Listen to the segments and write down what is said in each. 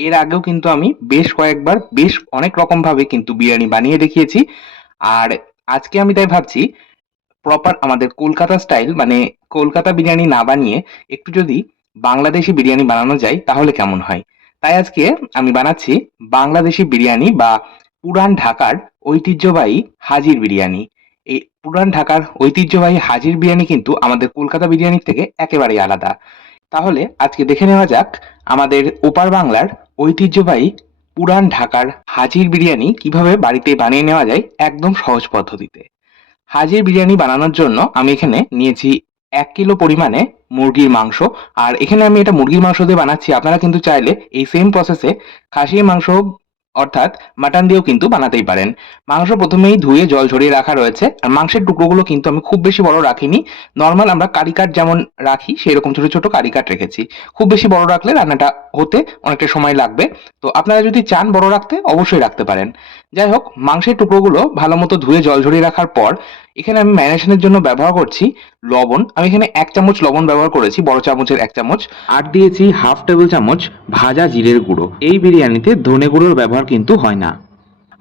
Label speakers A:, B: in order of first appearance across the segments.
A: এর আগেও কিন্তু আমি বেশ কয়েকবার বেশ অনেক রকমভাবে কিন্তু বিরিয়ানি বানিয়ে দেখিয়েছি। আর আজকে আমি তাই ভাবছি প্রপার আমাদের কলকাতা স্টাইল মানে কলকাতা বিরিয়ানি না বানিয়ে একটু যদি বাংলাদেশি বিরিয়ানি বানানো যায়, তাহলে কেমন হয়? তাই আজকে আমি বানাচ্ছি বাংলাদেশি বিরিয়ানি বা পুরান ঢাকার ঐতিহ্যবাহী হাজির বিরিয়ানি। এই পুরান ঢাকার ঐতিহ্যবাহী হাজির বিরিয়ানি কিন্তু আমাদের কলকাতা বিরিয়ানির থেকে একেবারেই আলাদা। তাহলে আজকে দেখে নেওয়া যাক আমাদের ওপার বাংলার ঐতিহ্যবাহী পুরান ঢাকার হাজির বিরিয়ানি কীভাবে বাড়িতে বানিয়ে নেওয়া যায় একদম সহজ পদ্ধতিতে। হাজির বিরিয়ানি বানানোর জন্য আমি এখানে নিয়েছি এক কিলো পরিমাণে মুরগির মাংস। আর এখানে আমি এটা মুরগির মাংস দিয়ে বানাচ্ছি। আপনারা কিন্তু চাইলে এই সেম প্রসেসে খাসির মাংস অর্থাৎ মাটন দিয়েও কিন্তু বানাতেই পারেন। মাংস প্রথমেই ধুয়ে জল ঝরিয়ে রাখা রয়েছে। আর মাংসের টুকরোগুলো কিন্তু আমি খুব বেশি বড় রাখিনি। নর্মাল আমরা কারি কাট যেমন রাখি সেই রকম ছোট ছোট কারি কাট রেখেছি। খুব বেশি বড় রাখলে রান্নাটা হতে অনেকটা সময় লাগবে। তো আপনারা যদি চান বড় রাখতে, অবশ্যই রাখতে পারেন। যাই হোক, মাংসের টুকরোগুলো ভালো মতো ধুয়ে জল ঝরিয়ে রাখার পর এখানে আমি ম্যারিনেশনের জন্য ব্যবহার করছি লবণ। আমি এখানে এক চামচ লবণ ব্যবহার করেছি, বড় চামচের এক চামচ। আর দিয়েছি হাফ টেবিল চামচ ভাজা জিরের গুঁড়ো। এই বিরিয়ানিতে ধনে গুঁড়োর ব্যবহার কিন্তু হয় না।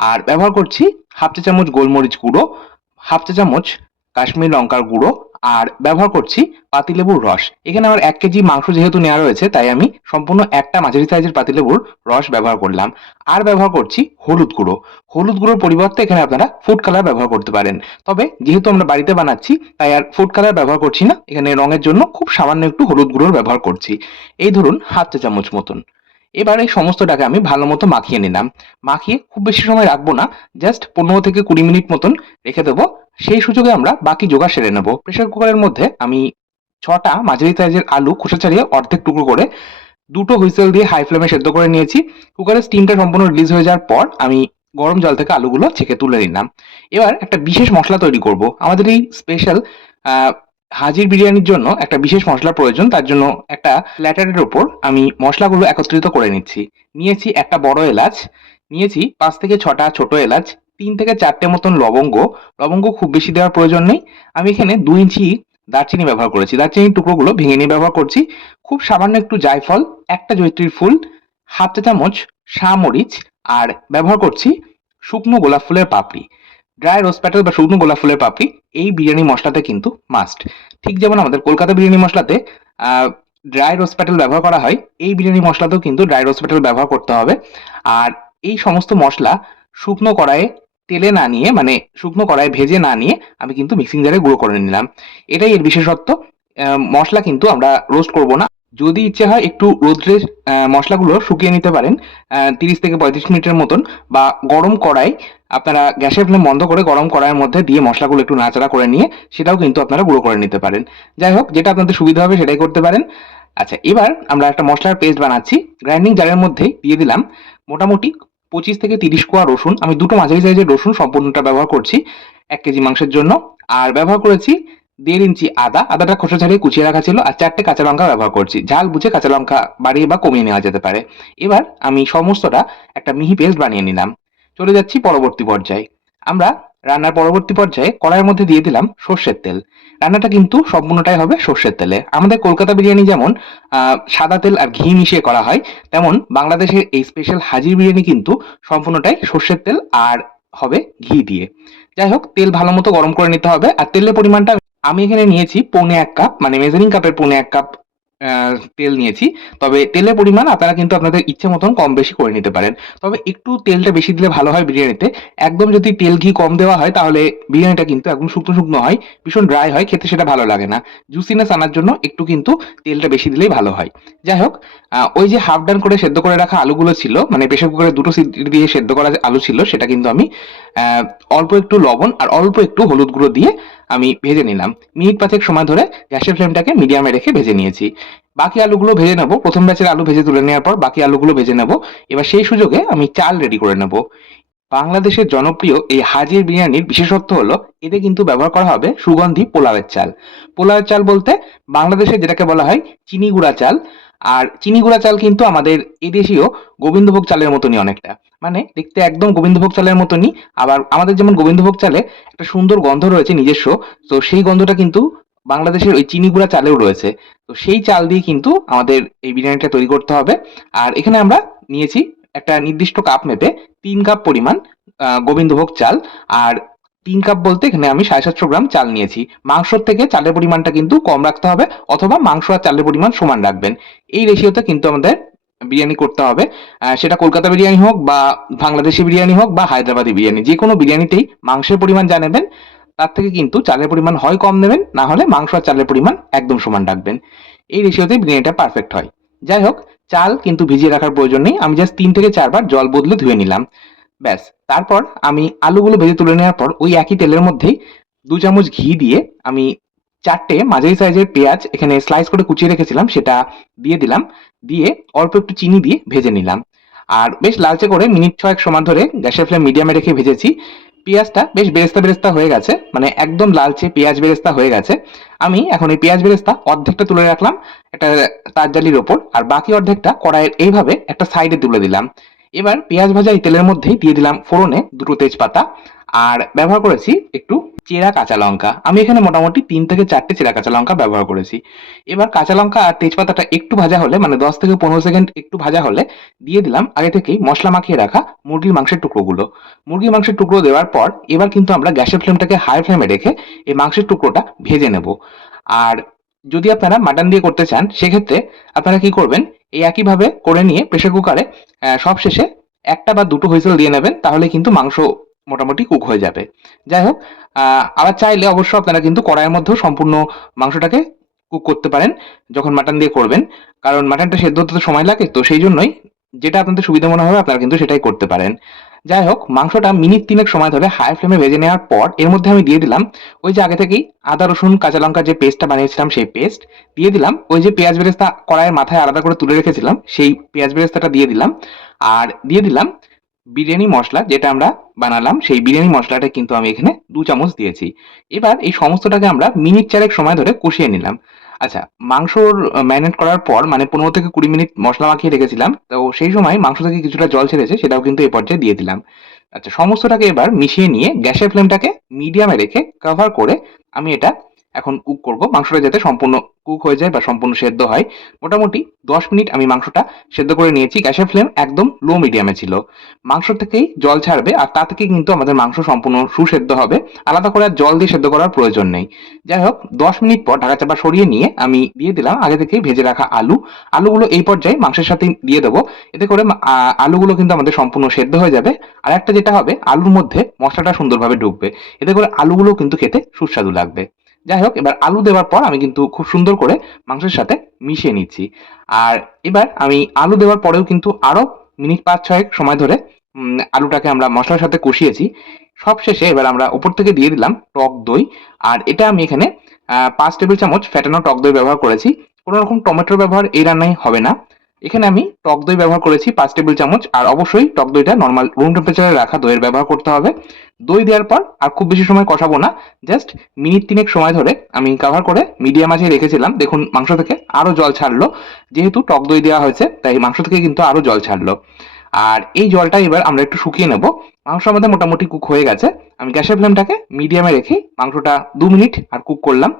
A: আর ব্যবহার করছি হাফ চা চামচ গোলমরিচ গুঁড়ো, হাফ চা চামচ কাশ্মীর লঙ্কার গুঁড়ো আর ব্যবহার করছি পাতিলেবুর রস। এখানে আমার এক কেজি মাংস যেহেতু নেওয়া রয়েছে, তাই আমি সম্পূর্ণ একটা মাঝারি সাইজের পাতিলেবুর রস ব্যবহার করলাম। আর ব্যবহার করছি হলুদ গুঁড়ো। হলুদ গুঁড়োর পরিবর্তে এখানে আপনারা ফুড কালার ব্যবহার করতে পারেন। তবে যেহেতু আমরা বাড়িতে বানাচ্ছি, তাই আর ফুড কালার ব্যবহার করছি না। এখানে রঙের জন্য খুব সামান্য একটু হলুদ গুঁড়োর ব্যবহার করছি। এই ধরুন হাফ চা চামচ মতন। এবার এই সমস্তটাকে আমি ভালো মতো মাখিয়ে নিলাম। মাখিয়ে খুব বেশি সময় রাখব না জাস্ট পনেরো থেকে কুড়ি মিনিট মতন রেখে দেবো। সেই সুযোগে আমরা বাকি জোগাড় সেরে নেব। প্রেশার কুকারের মধ্যে আমি ছটা মাঝারি সাইজের আলু খোসা ছাড়িয়ে অর্ধেক টুকরো করে দুটো হুইসেল দিয়ে হাই ফ্লেমে সেদ্ধ করে নিয়েছি। কুকারের স্টিমটা সম্পূর্ণ রিলিজ হয়ে যাওয়ার পর আমি গরম জল থেকে আলুগুলো ছেঁকে তুলে নিলাম। এবার একটা বিশেষ মশলা তৈরি করব। আমাদের এই স্পেশাল হাজির বিরিয়ানির জন্য একটা বিশেষ মশলার প্রয়োজন, তার জন্য একটা প্ল্যাটারের ওপর আমি মশলাগুলো একত্রিত করে নিচ্ছি। নিয়েছি একটা বড় এলাচ, নিয়েছি পাঁচ থেকে ছটা ছোট এলাচ, তিন থেকে চারটে মতন লবঙ্গ। লবঙ্গ খুব বেশি দেওয়ার প্রয়োজন নেই। আমি এখানে দুই ইঞ্চি দারচিনি ব্যবহার করেছি। দারচিনির টুকরোগুলো ভেঙে নিয়ে ব্যবহার করছি। খুব সামান্য একটু জায়ফল, একটা জৈত্রীর ফুল, হাফ চা চামচ মরিচ আর ব্যবহার করছি শুকনো গোলাপ ফুলের পাপড়ি। ড্রাই রোজ প্যাটেল বা শুকনো গোলাপ ফুলের পাপড়ি, এই বিরিয়ানি মশলাতে কিন্তু মাস্ট ঠিক যেমন আমাদের কলকাতা বিরিয়ানি মশলাতে ড্রাই রোজ প্যাটেল ব্যবহার করা হয়, এই বিরিয়ানি মশলাতেও কিন্তু ড্রাই রোজ প্যাটেল ব্যবহার করতে হবে। আর এই সমস্ত মশলা শুকনো কড়াইয়ে তেলে না নিয়ে মানে শুকনো কড়াইয়ে ভেজে না নিয়ে আমি কিন্তু মিক্সিং জারে গুঁড়ো করে নিলাম। এটাই এর বিশেষত্ব। মশলা কিন্তু আমরা রোস্ট করব না। যদি ইচ্ছে হয় একটু রোদ্রে মশলাগুলো শুকিয়ে নিতে পারেন তিরিশ থেকে পঁয়ত্রিশ মিনিটের মতন, বা গরম কড়াই, আপনারা গ্যাসের ফ্লেম বন্ধ করে গরম কড়াইয়ের মধ্যে দিয়ে মশলাগুলো একটু নাচাড়া করে নিয়ে, সেটাও কিন্তু আপনারা গুঁড়ো করে নিতে পারেন। যাই হোক, যেটা আপনাদের সুবিধা হবে সেটাই করতে পারেন। আচ্ছা এবার আমরা একটা মশলার পেস্ট বানাচ্ছি। গ্রাইন্ডিং জারের মধ্যে দিয়ে দিলাম মোটামুটি পঁচিশ থেকে তিরিশ কোয়া রসুন। আমি দুটো মাঝারি সাইজের রসুন সম্পূর্ণটা ব্যবহার করছি, এক কেজি মাংসের জন্য। আর ব্যবহার করেছি দেড় ইঞ্চি আদা, আদাটা খোসা ছাড়িয়ে কুচিয়ে রাখা ছিল আর চারটে কাঁচা লঙ্কা ব্যবহার করছি। ঝাল বুঝে কাঁচা লঙ্কা বাড়িয়ে বা কমিয়ে নেওয়া যেতে পারে। এবার আমি সমস্তটা একটা মিহি পেস্ট বানিয়ে নিলাম। চলে যাচ্ছি পরবর্তী পর্যায়ে। আমরা রান্নার পরবর্তী পর্যায়ে কড়াইয়ের মধ্যে দিয়ে দিলাম সর্ষের তেল। রান্নাটা কিন্তু সম্পূর্ণটাই হবে সর্ষের তেলে। আমাদের কলকাতা বিরিয়ানি যেমন সাদা তেল আর ঘি মিশিয়ে করা হয়, তেমন বাংলাদেশের এই স্পেশাল হাজির বিরিয়ানি কিন্তু সম্পূর্ণটাই সর্ষের তেল আর হবে ঘি দিয়ে। যাই হোক, তেল ভালো মতো গরম করে নিতে হবে আর তেলের পরিমাণটা আমি এখানে নিয়েছি পৌনে এক কাপ মানে মেজারিং কাপের পৌনে এক কাপ তেল নিয়েছি। তবে তেলের পরিমাণ আপনারা কিন্তু আপনাদের ইচ্ছে মতন কম বেশি করে নিতে পারেন। তবে একটু তেলটা বেশি দিলে ভালো হয় বিরিয়ানিতে। একদম যদি তেল ঘি কম দেওয়া হয়, তাহলে বিরিয়ানিটা কিন্তু একদম শুকনো শুকনো হয়, ভীষণ ড্রাই হয়, খেতে সেটা ভালো লাগে না। জুসিনেস আনার জন্য একটু কিন্তু তেলটা বেশি দিলেই ভালো হয়। যাই হোক ওই যে হাফ ডান করে সেদ্ধ করে রাখা আলুগুলো ছিল মানে প্রেশার কুকারে দুটো সিটি দিয়ে সেদ্ধ করা আলু ছিল, সেটা কিন্তু আমি অল্প একটু লবণ আর অল্প একটু হলুদ গুঁড়ো দিয়ে আমি ভেজে নিলাম। মিনিট পাঁচেক সময় ধরে গ্যাসের ফ্লেমটাকে মিডিয়ামে রেখে ভেজে নিয়েছি। বাকি আলুগুলো ভেজে নেব। প্রথম ব্যাচের আলু ভেজে তুলে নেওয়ার পর বাকি আলুগুলো ভেজে নেব। এবার সেই সুযোগে আমি চাল রেডি করে নেব। বাংলাদেশের জনপ্রিয় এই হাজির বিরিয়ানির বিশেষত্ব হলো, এতে কিন্তু ব্যবহার করা হবে সুগন্ধি পোলাওয়ের চাল। পোলাওয়ের চাল বলতে বাংলাদেশে যেটাকে বলা হয়, চিনি গুঁড়া চাল। আর চিনি গুঁড়া চাল কিন্তু আমাদের এদেশীয় গোবিন্দভোগ চালের মতনই অনেকটা। মানে দেখতে একদম গোবিন্দভোগ চালের মতনই, আবার আমাদের যেমন গোবিন্দভোগ চালে একটা সুন্দর গন্ধ রয়েছে নিজস্ব, তো সেই গন্ধটা কিন্তু বাংলাদেশের ওই চিনি গুঁড়া চালেও রয়েছে। তো সেই চাল দিয়ে কিন্তু আমাদের এই বিরিয়ানিটা তৈরি করতে হবে। আর এখানে আমরা নিয়েছি একটা নির্দিষ্ট কাপ মেপে তিন কাপ পরিমাণ গোবিন্দভোগ চাল। আর তিন কাপ বলতে এখানে আমি সাড়ে সাতশো গ্রাম চাল নিয়েছি। মাংসর থেকে চালের পরিমাণটা কিন্তু কম রাখতে হবে অথবা মাংস আর চালের পরিমাণ সমান রাখবেন। এই রেশিওতে কিন্তু আমাদের বিরিয়ানি করতে হবে। সেটা কলকাতা বিরিয়ানি হোক বা বাংলাদেশি বিরিয়ানি হোক বা হায়দ্রাবাদি বিরিয়ানি, যে কোনো বিরিয়ানিতেই মাংসের পরিমাণ যা নেবেন, তার থেকে কিন্তু চালের পরিমাণ হয় কম নেবেন, না হলে মাংস আর চালের পরিমাণ একদম সমান রাখবেন। এই রেশিওতে বিরিয়ানিটা পারফেক্ট হয়। যাই হোক, চাল কিন্তু ভিজিয়ে রাখার প্রয়োজন নেই। আমি জাস্ট তিন থেকে চারবার জল বদলে ধুয়ে নিলাম। ব্যাস। তারপর আমি আলুগুলো ভেজে তুলে নেওয়ার পর ওই একই তেলের মধ্যেই দু চামচ ঘি দিয়ে আমি চারটে মাঝারি সাইজের পেঁয়াজ এখানে স্লাইস করে কুচিয়ে রেখেছিলাম, সেটা দিয়ে দিলাম। দিয়ে অল্প একটু চিনি দিয়ে ভেজে নিলাম। আর বেশ লালচে করে মিনিট ছয়েক সময় ধরে গ্যাসের ফ্লেম মিডিয়ামে রেখে ভেজেছি। পেঁয়াজটা বেশ বেরেস্তা বেরেস্তা হয়ে গেছে মানে একদম লালচে পেঁয়াজ বেরেস্তা হয়ে গেছে। আমি এখন এই পেঁয়াজ বেরেস্তা অর্ধেকটা তুলে রাখলাম একটা তার জালির ওপর, আর বাকি অর্ধেকটা কড়াইয়ের এইভাবে একটা সাইডে তুলে দিলাম। এবার পেঁয়াজ ভাজা এই তেলের মধ্যেই দিয়ে দিলাম ফোড়নে দুটো তেজপাতা। আর ব্যবহার করেছি একটু চেরা কাঁচা লঙ্কা। আমি এখানে মোটামুটি তিন থেকে চারটে চেরা কাঁচা লঙ্কা ব্যবহার করেছি। এবার কাঁচা লঙ্কা আর তেজপাতাটা একটু ভাজা হলে মানে দশ থেকে পনেরো সেকেন্ড একটু ভাজা হলে, দিয়ে দিলাম আগে থেকেই মশলা মাখিয়ে রাখা মুরগির মাংসের টুকরোগুলো। মুরগির মাংসের টুকরো দেওয়ার পর এবার কিন্তু আমরা গ্যাসের ফ্লেমটাকে হাই ফ্লেমে রেখে এই মাংসের টুকরোটা ভেজে নেব। আর যদি আপনারা মাটন দিয়ে করতে চান, সেক্ষেত্রে আপনারা কি করবেন, এই একইভাবে করে নিয়ে প্রেশার কুকারে সব শেষে একটা বা দুটো হুইসেল দিয়ে নেবেন, তাহলে কিন্তু মাংস মোটামুটি কুক হয়ে যাবে। যাই হোক আবার চাইলে অবশ্য আপনারা কিন্তু কড়াইয়ের মধ্যেও সম্পূর্ণ মাংসটাকে কুক করতে পারেন, যখন মাটন দিয়ে করবেন। কারণ মাটনটা সেদ্ধ হতে তো সময় লাগে, তো সেই জন্যই যেটা আপনাদের সুবিধা মনে হবে, আপনারা কিন্তু সেটাই করতে পারেন। যাই হোক মাংসটা মিনিট তিনেক সময় ধরে হাই ফ্লেমে ভেজে নেওয়ার পর এর মধ্যে আমি দিয়ে দিলাম ওই যে আগে থেকেই আদা, রসুন, কাঁচা লঙ্কার যে পেস্টটা বানিয়েছিলাম সেই পেস্ট দিয়ে দিলাম ওই যে পেঁয়াজ বেরেস্তা কড়াইয়ের মাথায় আলাদা করে তুলে রেখেছিলাম সেই পেঁয়াজ বেরেস্তাটা দিয়ে দিলাম। আর দিয়ে দিলাম বিরিয়ানি মশলা যেটা আমরা বানালাম, সেই বিরিয়ানি মশলাটা কিন্তু আমি এখানে দু চামচ দিয়েছি। এবার এই সমস্তটাকে আমরা মিনিট চারেক সময় ধরে কষিয়ে নিলাম। আচ্ছা মাংস ম্যারিনেট করার পর মানে পনেরো থেকে কুড়ি মিনিট মশলা মাখিয়ে রেখেছিলাম। তো সেই সময় মাংস থেকে কিছুটা জল ছেড়েছে, সেটাও কিন্তু এই পর্যায়ে দিয়ে দিলাম। আচ্ছা সমস্তটাকে এবার মিশিয়ে নিয়ে গ্যাসের ফ্লেমটাকে মিডিয়ামে রেখে কভার করে আমি এটা এখন কুক করব। মাংসটা যাতে সম্পূর্ণ কুক হয়ে যায় বা সম্পূর্ণ সেদ্ধ হয়। মোটামুটি দশ মিনিট আমি মাংসটা সেদ্ধ করে নিয়েছি। গ্যাসের ফ্লেম একদম লো মিডিয়ামে ছিল। মাংস থেকেই জল ছাড়বে আর তা থেকে কিন্তু আমাদের মাংস সম্পূর্ণ সুসেদ্ধ হবে। আলাদা করে জল দিয়ে সেদ্ধ করার প্রয়োজন নেই। যাই হোক, দশ মিনিট পর ঢাকা চাপা সরিয়ে নিয়ে আমি দিয়ে দিলাম আগে থেকেই ভেজে রাখা আলু। আলুগুলো এই পর্যায়ে মাংসের সাথে দিয়ে দেবো। এতে করে আলুগুলো কিন্তু আমাদের সম্পূর্ণ সেদ্ধ হয়ে যাবে। আর একটা যেটা হবে, আলুর মধ্যে মশলাটা সুন্দরভাবে ঢুকবে। এতে করে আলুগুলো কিন্তু খেতে সুস্বাদু লাগবে। যাই হোক এবার আলু দেওয়ার পর আমি কিন্তু খুব সুন্দর করে মাংসের সাথে মিশিয়ে নিচ্ছি। আর এবার আমি আলু দেওয়ার পরেও কিন্তু আরও মিনিট পাঁচ ছয়েক সময় ধরে আলুটাকে আমরা মশলার সাথে কষিয়েছি। সব শেষে এবার আমরা উপর থেকে দিয়ে দিলাম টক দই। আর এটা আমি এখানে পাঁচ টেবিল চামচ ফ্যাটানো টক দই ব্যবহার করেছি। কোনো রকম টমেটোর ব্যবহার এই রান্নায় হবে না। এখানে আমি টক দই ব্যবহার করেছি পাঁচ টেবিল চামচ, আর অবশ্যই টক দইটা নর্মাল রুম টেম্পারেচারে রাখা দইয়ের ব্যবহার করতে হবে। দই দেওয়ার পর আর খুব বেশি সময় কষাবো না জাস্ট মিনিট তিনেক সময় ধরে আমি কাভার করে মিডিয়াম আঁচে রেখেছিলাম। দেখুন, মাংস থেকে আরও জল ছাড়লো। যেহেতু টক দই দেওয়া হয়েছে, তাই মাংস থেকে কিন্তু আরও জল ছাড়লো। আর এই জলটা এবার আমরা একটু শুকিয়ে নেব। মাংস আমাদের মোটামুটি কুক হয়ে গেছে। আমি গ্যাসের ফ্লেমটাকে মিডিয়ামে রেখে মাংসটা দু মিনিট আর কুক করলাম।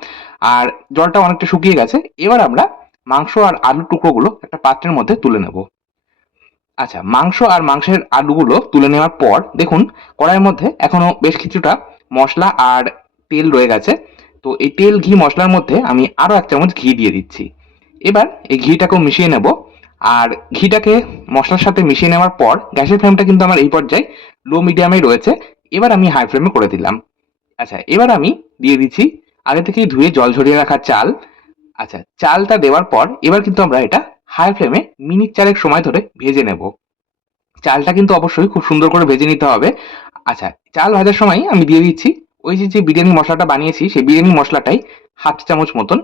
A: আর জলটা অনেকটা শুকিয়ে গেছে। এবার আমরা মাংস আর আলুর টুকরোগুলো একটা পাত্রের মধ্যে তুলে নেব। আচ্ছা মাংস আর মাংসের আলুগুলো তুলে নেওয়ার পর দেখুন, কড়াইয়ের মধ্যে এখনও বেশ কিছুটা মশলা আর তেল রয়ে গেছে। তো এই তেল, ঘি, মশলার মধ্যে আমি আরও এক চামচ ঘি দিয়ে দিচ্ছি। এবার এই ঘিটাকেও মিশিয়ে নেব। আর ঘিটাকে মশলার সাথে মিশিয়ে নেওয়ার পর গ্যাসের ফ্লেমটা কিন্তু আমার এই পর্যায়ে লো মিডিয়ামেই রয়েছে। এবার আমি হাই ফ্লেমে করে দিলাম। আচ্ছা এবার আমি দিয়ে দিচ্ছি আগে থেকেই ধুয়ে জল ঝরিয়ে রাখা চাল। আচ্ছা চালটা দেওয়ার পর এবার কিন্তু আমরা এটা হাই ফ্লেমে মিনিট চারেক সময় ধরে ভেজে নেব। চালটা কিন্তু অবশ্যই খুব সুন্দর করে ভেজে নিতে হবে। আচ্ছা চাল ভাজার সময় আমি দিয়ে দিচ্ছি ওই যে যে বিরিয়ানি মশলাটা বানিয়েছি, সেই বিরিয়ানি মশলাটাই হাফ চামচ মতন।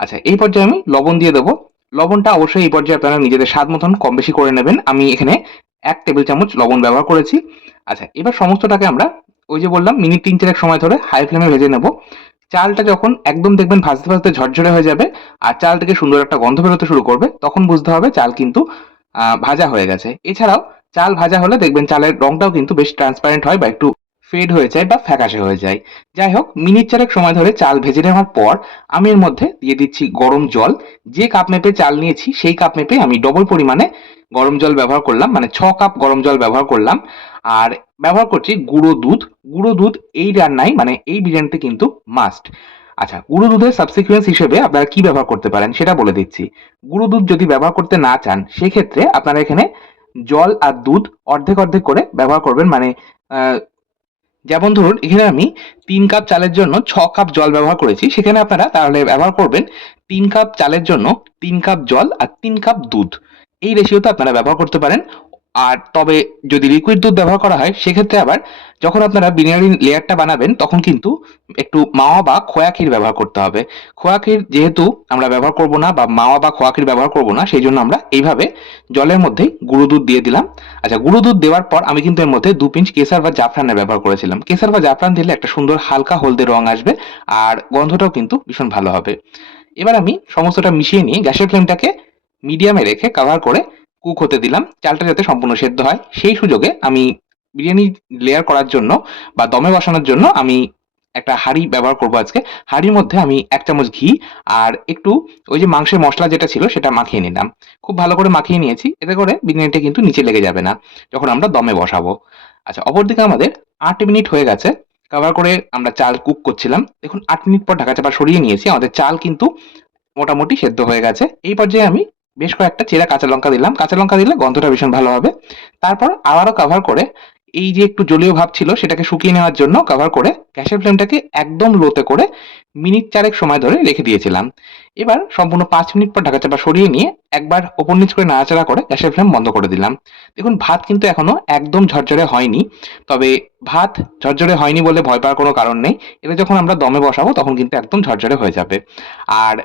A: আচ্ছা এই পর্যায়ে আমি লবণ দিয়ে দেবো। লবণটা অবশ্যই এই পর্যায়ে আপনারা নিজেদের স্বাদ মতন কম বেশি করে নেবেন। আমি এখানে এক টেবিল চামচ লবণ ব্যবহার করেছি। আচ্ছা এবার সমস্তটাকে আমরা ওই যে বললাম, মিনিট তিন চারেক সময় ধরে হাই ফ্লেমে ভেজে নেব। চালটা যখন একদম দেখবেন ভাজতে ভাজতে ঝরঝরে হয়ে যাবে আর চাল থেকে সুন্দর একটা গন্ধ বেরোতে শুরু করবে, তখন বুঝতে হবে চাল কিন্তু ভাজা হয়ে গেছে। এছাড়াও চাল ভাজা হলে দেখবেন চালের রংটাও কিন্তু বেশ ট্রান্সপারেন্ট হয় বা একটু ফেড হয়ে যায় বা ফ্যাকাশে হয়ে যায়। যাই হোক, মিনিট চারেক সময় ধরে চাল ভেজে নেওয়ার পর আমি এর মধ্যে দিয়ে দিচ্ছি গরম জল। যে কাপ মেপে চাল নিয়েছি, সেই কাপ মেপে আমি ডবল পরিমাণে গরম জল ব্যবহার করলাম মানে ছ কাপ গরম জল ব্যবহার করলাম। আর ব্যবহার করছি গুঁড়ো দুধ। গুঁড়ো দুধ এই রান্নায় মানে এই বিরিয়ানিতে কিন্তু মাস্ট আচ্ছা গুঁড়ো দুধের সাবসিকুয়েন্স হিসেবে আপনারা কি ব্যবহার করতে পারেন সেটা বলে দিচ্ছি। গুঁড়ো দুধ যদি ব্যবহার করতে না চান, সেক্ষেত্রে আপনারা এখানে জল আর দুধ অর্ধেক অর্ধেক করে ব্যবহার করবেন। মানে যেমন ধরুন, এখানে আমি তিন কাপ চালের জন্য ছ কাপ জল ব্যবহার করেছি। সেখানে আপনারা তাহলে ব্যবহার করবেন তিন কাপ চালের জন্য তিন কাপ জল আর তিন কাপ দুধ। এই রেশিওতে আপনারা ব্যবহার করতে পারেন। আর তবে যদি লিকুইড দুধ ব্যবহার করা হয়, সেক্ষেত্রে আবার যখন আপনারা বিরিয়ানির লেয়ারটা বানাবেন, তখন কিন্তু একটু মাওয়া বা খোয়া ক্ষীর ব্যবহার করতে হবে। খোয়া ক্ষীর যেহেতু আমরা ব্যবহার করব না বা মাওয়া বা খোয়া ক্ষীর ব্যবহার করব না, সেই জন্য আমরা এইভাবে জলের মধ্যেই গুঁড়ো দুধ দিয়ে দিলাম। আচ্ছা গুঁড়ো দুধ দেওয়ার পর আমি কিন্তু এর মধ্যে দু পিঞ্চ কেসার বা জাফরানের ব্যবহার করেছিলাম। কেসার বা জাফরান দিলে একটা সুন্দর হালকা হলদে রং আসবে আর গন্ধটাও কিন্তু ভীষণ ভালো হবে। এবার আমি সমস্তটা মিশিয়ে নিয়ে গ্যাসের ফ্লেমটাকে মিডিয়ামে রেখে কভার করে কুক হতে দিলাম, চালটা যাতে সম্পূর্ণ সেদ্ধ হয়। সেই সুযোগে আমি বিরিয়ানি লেয়ার করার জন্য বা দমে বসানোর জন্য আমি একটা হাঁড়ি ব্যবহার করব আজকে। হাঁড়ির মধ্যে আমি এক চামচ ঘি আর একটু ওই যে মাংসের মশলা যেটা ছিল সেটা মাখিয়ে নিলাম। খুব ভালো করে মাখিয়ে নিয়েছি, এতে করে বিরিয়ানিটা কিন্তু নিচে লেগে যাবে না, যখন আমরা দমে বসাবো। আচ্ছা অপরদিকে আমাদের আট মিনিট হয়ে গেছে কভার করে আমরা চাল কুক করছিলাম। দেখুন, আট মিনিট পর ঢাকা চাপা সরিয়ে নিয়েছি, আমাদের চাল কিন্তু মোটামুটি সেদ্ধ হয়ে গেছে। এই পর্যায়ে আমি বেশ কয়েকটা চেরা কাঁচা লঙ্কা দিলাম। কাঁচা লঙ্কা দিলে গন্ধটা ভীষণ ভালো হবে। তারপর আবারও কভার করে এই যে একটু জলীয় ভাব ছিল সেটাকে শুকিয়ে নেওয়ার জন্য কভার করে গ্যাসের ফ্লেমটাকে একদম লোতে করে মিনিট চারেক সময় ধরে রেখে দিয়েছিলাম। এবার সম্পূর্ণ পাঁচ মিনিট পর ঢাকা চাপা সরিয়ে নিয়ে একবার ওপর নিচ করে নাড়াচাড়া করে গ্যাসের ফ্লেম বন্ধ করে দিলাম। দেখুন, ভাত কিন্তু এখনও একদম ঝরঝরে হয়নি, তবে ভাত ঝরঝরে হয়নি বলে ভয় পাওয়ার কোনো কারণ নেই। এটা যখন আমরা দমে বসাবো তখন কিন্তু একদম ঝরঝরে হয়ে যাবে। আর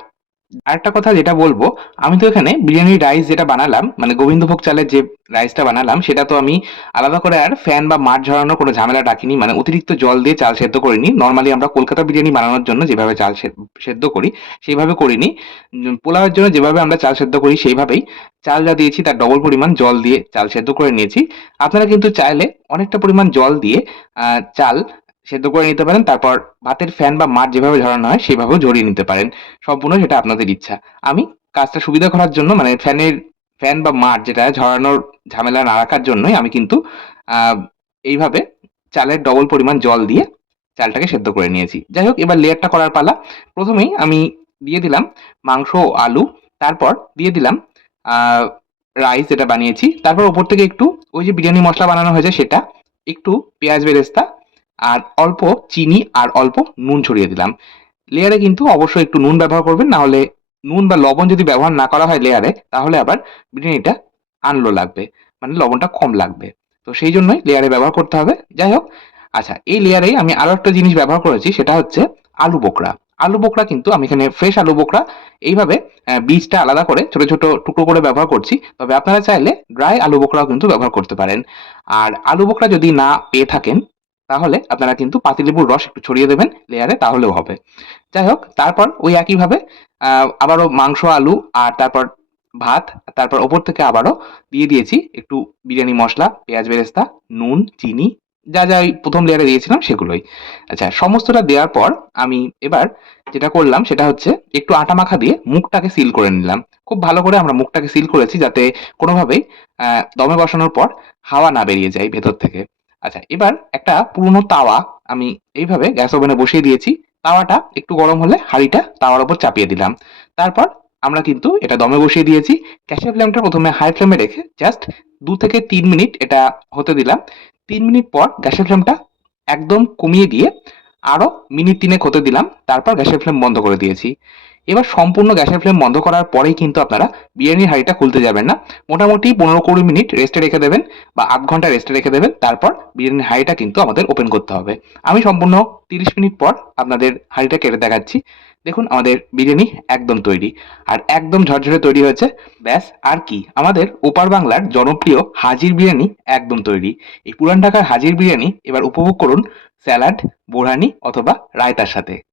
A: আরেকটা কথা যেটা বলব, আমি তো এখানে বিরিয়ানির রাইস যেটা বানালাম মানে গোবিন্দভোগ চালের যে রাইসটা বানালাম, সেটা তো আমি আলাদা করে আর ফ্যান বা মাঠ ঝরানোর কোনো ঝামেলা রাখিনি মানে অতিরিক্ত জল দিয়ে চাল সেদ্ধ করিনি। নর্মালি আমরা কলকাতা বিরিয়ানি বানানোর জন্য যেভাবে চাল সেদ্ধ করি, সেইভাবে করিনি। পোলাওয়ের জন্য যেভাবে আমরা চাল সেদ্ধ করি, সেইভাবেই চাল যা দিয়েছি তার ডবল পরিমাণ জল দিয়ে চাল সেদ্ধ করে নিয়েছি। আপনারা কিন্তু চাইলে অনেকটা পরিমাণ জল দিয়ে চাল সেদ্ধ করে নিতে পারেন, তারপর ভাতের ফ্যান বা মাঠ যেভাবে ঝরানো হয়, সেভাবেও ঝরিয়ে নিতে পারেন। সম্পূর্ণ সেটা আপনাদের ইচ্ছা। আমি কাজটা সুবিধা করার জন্য মানে ফ্যানের ফ্যান বা মাঠ যেটা ঝরানোর ঝামেলা না রাখার জন্যই আমি কিন্তু এইভাবে চালের ডবল পরিমাণ জল দিয়ে চালটাকে সেদ্ধ করে নিয়েছি। যাই হোক, এবার লেয়ারটা করার পালা। প্রথমেই আমি দিয়ে দিলাম মাংস আলু, তারপর দিয়ে দিলাম রাইস যেটা বানিয়েছি। তারপর ওপর থেকে একটু ওই যে বিরিয়ানি মশলা বানানো হয়েছে সেটা, একটু পেঁয়াজ বেরেস্তা আর অল্প চিনি আর অল্প নুন ছড়িয়ে দিলাম। লেয়ারে কিন্তু অবশ্যই একটু নুন ব্যবহার করবেন, না হলে নুন বা লবণ যদি ব্যবহার না করা হয় লেয়ারে তাহলে আবার বিরিয়ানিটা আনলো লাগবে মানে লবণটা কম লাগবে। তো সেই জন্যই লেয়ারে ব্যবহার করতে হবে। যাই হোক আচ্ছা এই লেয়ারেই আমি আরও একটা জিনিস ব্যবহার করেছি, সেটা হচ্ছে আলু বোকরা। আলু বোকরা কিন্তু আমি এখানে ফ্রেশ আলু বোকরা, এইভাবে বীজটা আলাদা করে ছোট ছোট টুকরো করে ব্যবহার করছি। তবে আপনারা চাইলে ড্রাই আলু বোকরাও কিন্তু ব্যবহার করতে পারেন। আর আলু বোকরা যদি না পেয়ে থাকেন তাহলে আপনারা কিন্তু পাতিলেবুর রস একটু ছড়িয়ে দেবেন লেয়ারে তাহলেও হবে। যাই হোক, তারপর ওই একইভাবে আবারও মাংস, আলু আর তারপর ভাত, তারপর ওপর থেকে আবারও দিয়ে দিয়েছি একটু বিরিয়ানি মশলা, পেঁয়াজ বেরেস্তা, নুন, চিনি, যা যা প্রথম লেয়ারে দিয়েছিলাম সেগুলোই। আচ্ছা সমস্তটা দেওয়ার পর আমি এবার যেটা করলাম সেটা হচ্ছে একটু আটা মাখা দিয়ে মুখটাকে সিল করে নিলাম। খুব ভালো করে আমরা মুখটাকে সিল করেছি যাতে কোনোভাবেই দমে বসানোর পর হাওয়া না বেরিয়ে যায় ভেতর থেকে। আচ্ছা এবার একটা পুরনো তাওয়া আমি এইভাবে গ্যাস ওভেনে বসিয়ে দিয়েছি। তাওয়াটা একটু গরম হলে হাঁড়িটা তাওয়ার উপর চাপিয়ে দিলাম। তারপর আমরা কিন্তু এটা দমে বসিয়ে দিয়েছি। গ্যাসের ফ্লেমটা প্রথমে হাই ফ্লেমে রেখে জাস্ট দু থেকে তিন মিনিট এটা হতে দিলাম। তিন মিনিট পর গ্যাসের ফ্লেমটা একদম কমিয়ে দিয়ে আরও মিনিট তিনেক হতে দিলাম। তারপর গ্যাসের ফ্লেম বন্ধ করে দিয়েছি। এবার সম্পূর্ণ গ্যাসের ফ্লেম বন্ধ করার পরেই কিন্তু আপনারা বিরিয়ানির হাঁড়িটা খুলতে যাবেন না। মোটামুটি পনেরো কুড়ি মিনিট রেস্টে রেখে দেবেন বা আধ ঘণ্টা রেস্টে রেখে দেবেন, তারপর বিরিয়ানির হাঁড়িটা কিন্তু আমাদের ওপেন করতে হবে। আমি সম্পূর্ণ তিরিশ মিনিট পর আপনাদের হাঁড়িটা কেটে দেখাচ্ছি। দেখুন আমাদের বিরিয়ানি একদম তৈরি। আর একদম ঝরঝরে তৈরি হয়েছে। ব্যাস, আর কি? আমাদের ওপার বাংলার জনপ্রিয় হাজির বিরিয়ানি একদম তৈরি। এই পুরান ঢাকার হাজির বিরিয়ানি এবার উপভোগ করুন স্যালাড, বোরহানি অথবা রায়তার সাথে।